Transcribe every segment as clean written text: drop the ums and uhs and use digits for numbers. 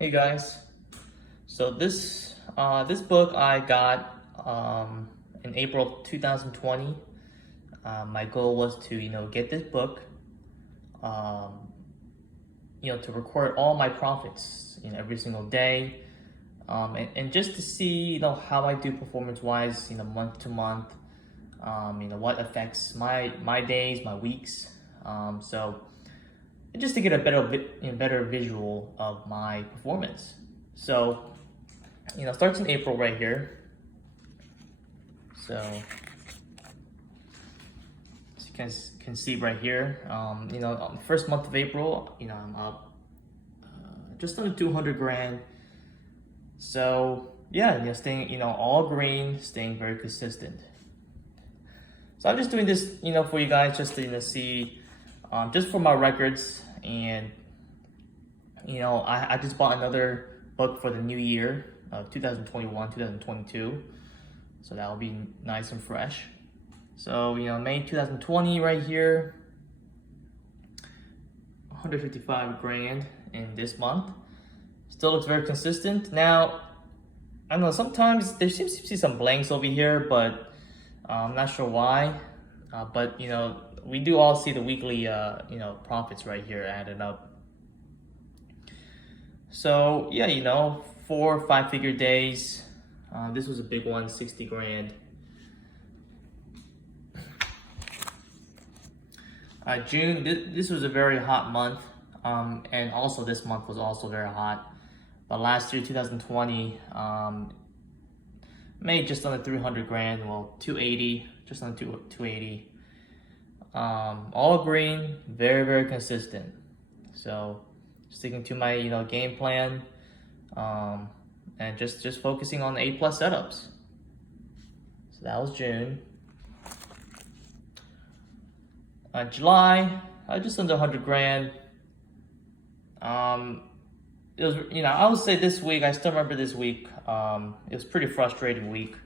Hey guys, so this book I got in April 2020. My goal was to get this book, um, to record all my profits every single day, and just to see how I do performance wise month to month. What affects my days, my weeks. So just to get a better visual of my performance. So starts in April right here. So as you guys can see right here, on the first month of April, I'm up just under 200 grand. So yeah, staying, all green, staying very consistent. So I'm just doing this, for you guys, just to see, just for my records. And I just bought another book for the new year of 2021, 2022. So that'll be nice and fresh. So May 2020 right here, 155 grand in this month. Still looks very consistent. Now, I don't know, sometimes there seems to be some blanks over here, but I'm not sure why. But we do all see the weekly profits right here added up. So yeah, 4 or 5 figure days. This was a big one, 60 grand. June, this was a very hot month. And also this month was also very hot. But last year, 2020, made just under 300 grand, well, 280, just under 280. All green, very, very consistent. So sticking to my, game plan, and just focusing on the A+ setups. So that was June. July, just under 100 grand. It was, I would say this week, I still remember this week, it was a pretty frustrating week.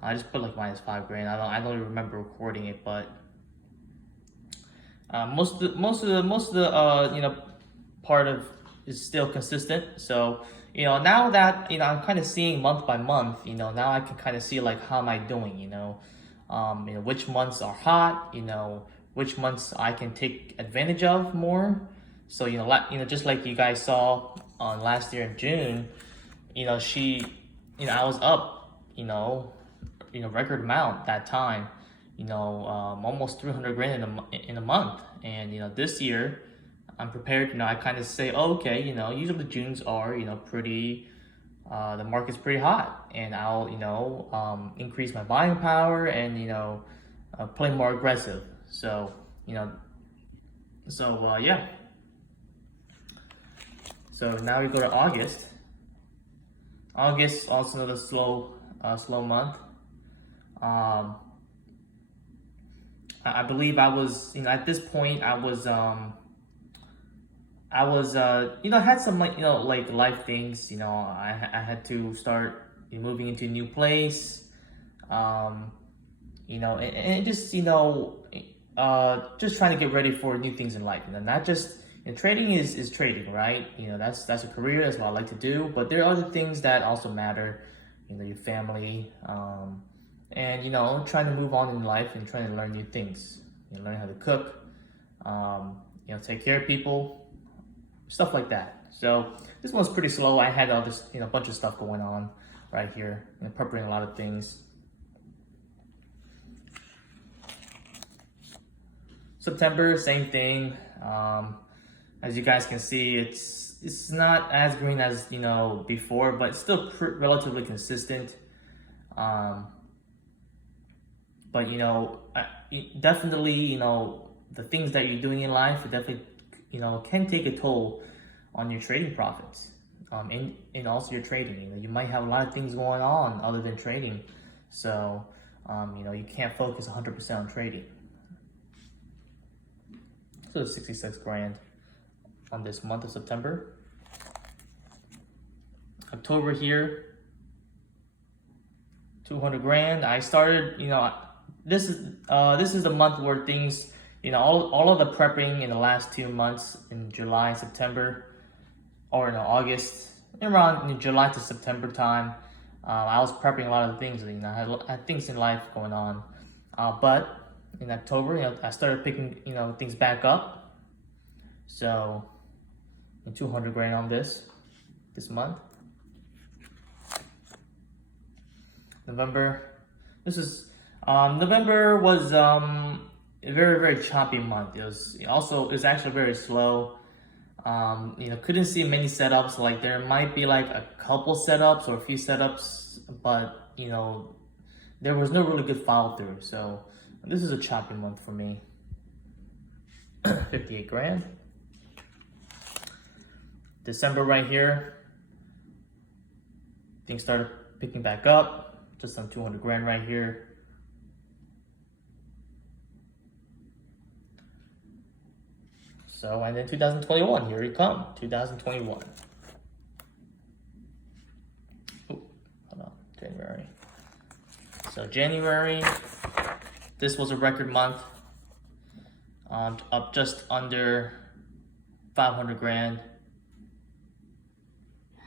I just put like -5 grand. I don't even remember recording it, but most of the part of is still consistent. So now that I'm kind of seeing month by month, now I can kind of see like how am I doing, which months are hot, which months I can take advantage of more. So just like you guys saw on last year in June, I was up, record amount that time, almost 300 grand in a month. And this year I'm prepared. I kind of say, oh, okay, usually the Junes are pretty, the market's pretty hot, and I'll increase my buying power and play more aggressive. So yeah. So now we go to August. August also another slow month. I believe I was, at this point I was had some like life things. I had to start moving into a new place. And just just trying to get ready for new things in life. Not just trading is trading, right? That's a career. That's what I like to do. But there are other things that also matter. Your family, and trying to move on in life and trying to learn new things. Learn how to cook. Take care of people, stuff like that. So this one's pretty slow. I had all this bunch of stuff going on right here, preparing a lot of things. September, same thing. As you guys can see, it's not as green as before, but it's still relatively consistent. But definitely the things that you're doing in life definitely can take a toll on your trading profits. And also your trading. You might have a lot of things going on other than trading, so you can't focus 100% on trading. So 66 grand on this month of September. October here, 200 grand. I started, this is the month where things, all of the prepping in the last 2 months in July, September, or no, August, around July to September time. I was prepping a lot of things. I had things in life going on, but in October, I started picking things back up. So, 200 grand on this month. November. November was a very, very choppy month. It was actually very slow. Couldn't see many setups. Like there might be like a couple setups or a few setups, but there was no really good follow through. So this is a choppy month for me. 58 grand. December right here, things started picking back up. Just on 200 grand right here. So, and then 2021, here we come, 2021. Oh, hold on, January. So January, this was a record month, up just under 500 grand.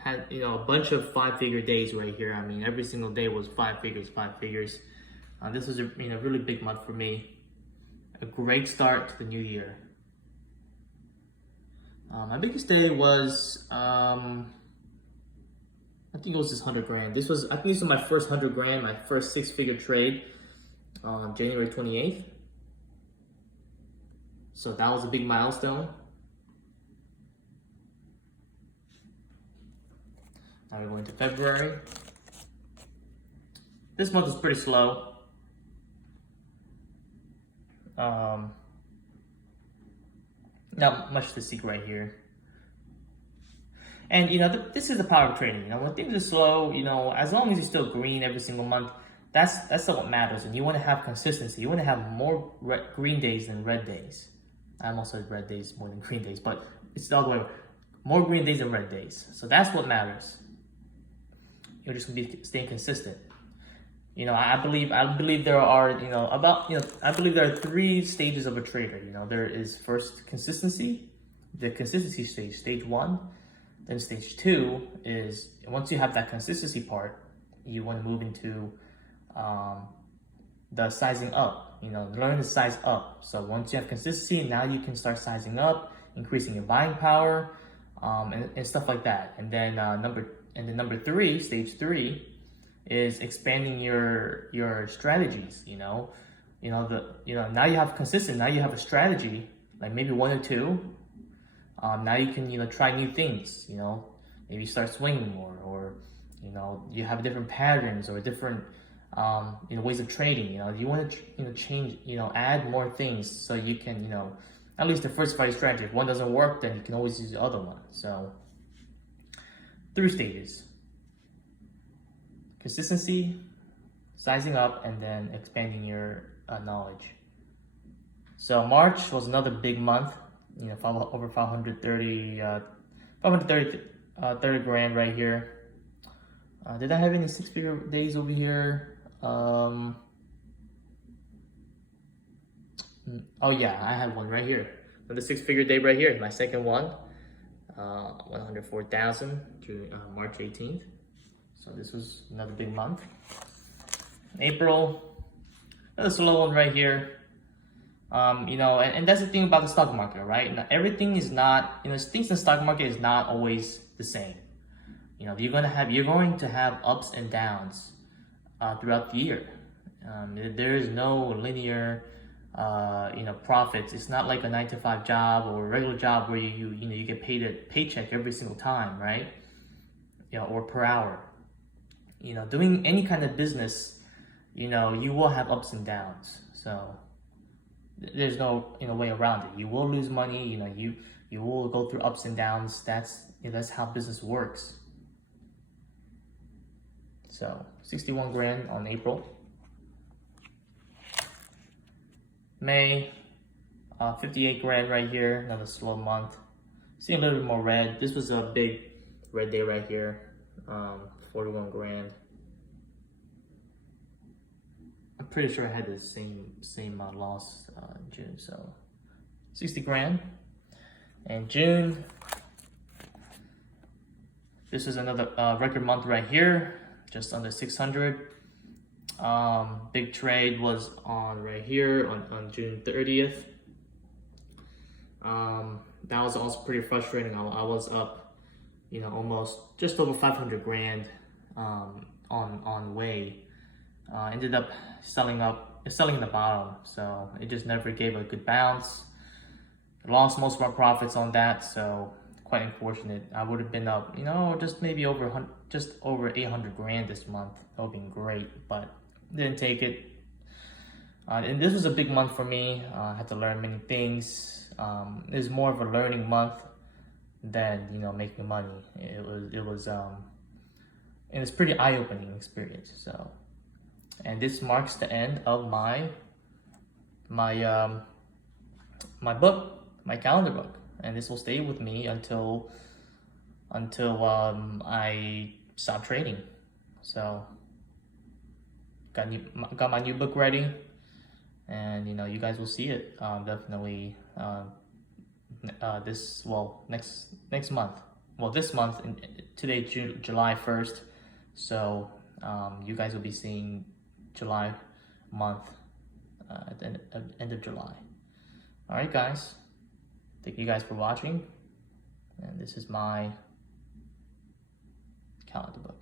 Had, a bunch of 5-figure days right here. I mean, every single day was 5 figures. This was a really big month for me. A great start to the new year. My biggest day was, I think it was just 100 grand. I think this was my first 100 grand, my first 6-figure trade on January 28th. So that was a big milestone. Now we're going to February. This month is pretty slow. Not much to see right here. And this is the power of trading. When things are slow, as long as you're still green every single month, that's what matters. And you want to have consistency. You want to have more green days than red days. I almost said red days more than green days, but it's the other way. More green days than red days. So that's what matters. You're just gonna be staying consistent. I believe there are I believe there are 3 stages of a trader. There is first consistency, the consistency stage 1. Then stage 2 is once you have that consistency part, you want to move into the sizing up. Learn to size up. So once you have consistency, now you can start sizing up, increasing your buying power, and stuff like that. And then number 3, stage 3, is expanding your strategies. Now you have consistent. Now you have a strategy, like maybe 1 or 2. Now you can try new things. Maybe start swinging more, or you have different patterns or different ways of trading. You want to change. Add more things so you can at least diversify your strategy. If one doesn't work, then you can always use the other one. So 3 stages. Consistency, sizing up, and then expanding your knowledge. So March was another big month. Over 530 grand right here. Did I have any 6-figure days over here? Oh yeah, I had one right here. Another 6-figure day right here, my second one. 104,000 to March 18th. So this was another big month. April, another slow one right here. And that's the thing about the stock market, right? Now, everything is not, things in the stock market is not always the same. You're going to have ups and downs throughout the year. There is no linear, profits. It's not like a 9-to-5 job or a regular job where you get paid a paycheck every single time, right? Or per hour. Doing any kind of business, you will have ups and downs. So there's no way around it. You will lose money. You will go through ups and downs. That's how business works. So 61 grand on April. May, 58 grand right here. Another slow month. Seeing a little bit more red. This was a big red day right here. 41 grand. I'm pretty sure I had the same loss in June, so 60 grand. And June, This is another record month right here, just under 600. Big trade was on right here on June 30th. That was also pretty frustrating. I was up, almost just over 500 grand on Way. Ended up selling in the bottom, so it just never gave a good bounce. Lost most of our profits on that, so quite unfortunate. I would have been up, just maybe just over 800 grand this month. That would have been great, but didn't take it. And this was a big month for me. I had to learn many things. It was more of a learning month than making money. It was and it's pretty eye-opening experience. So, and this marks the end of my book, my calendar book, and this will stay with me until I stop trading. So got my new book ready, and you guys will see it definitely next month. Well, this month, today July 1st, so you guys will be seeing July month at the end of July. All right, guys. Thank you guys for watching, and this is my calendar book.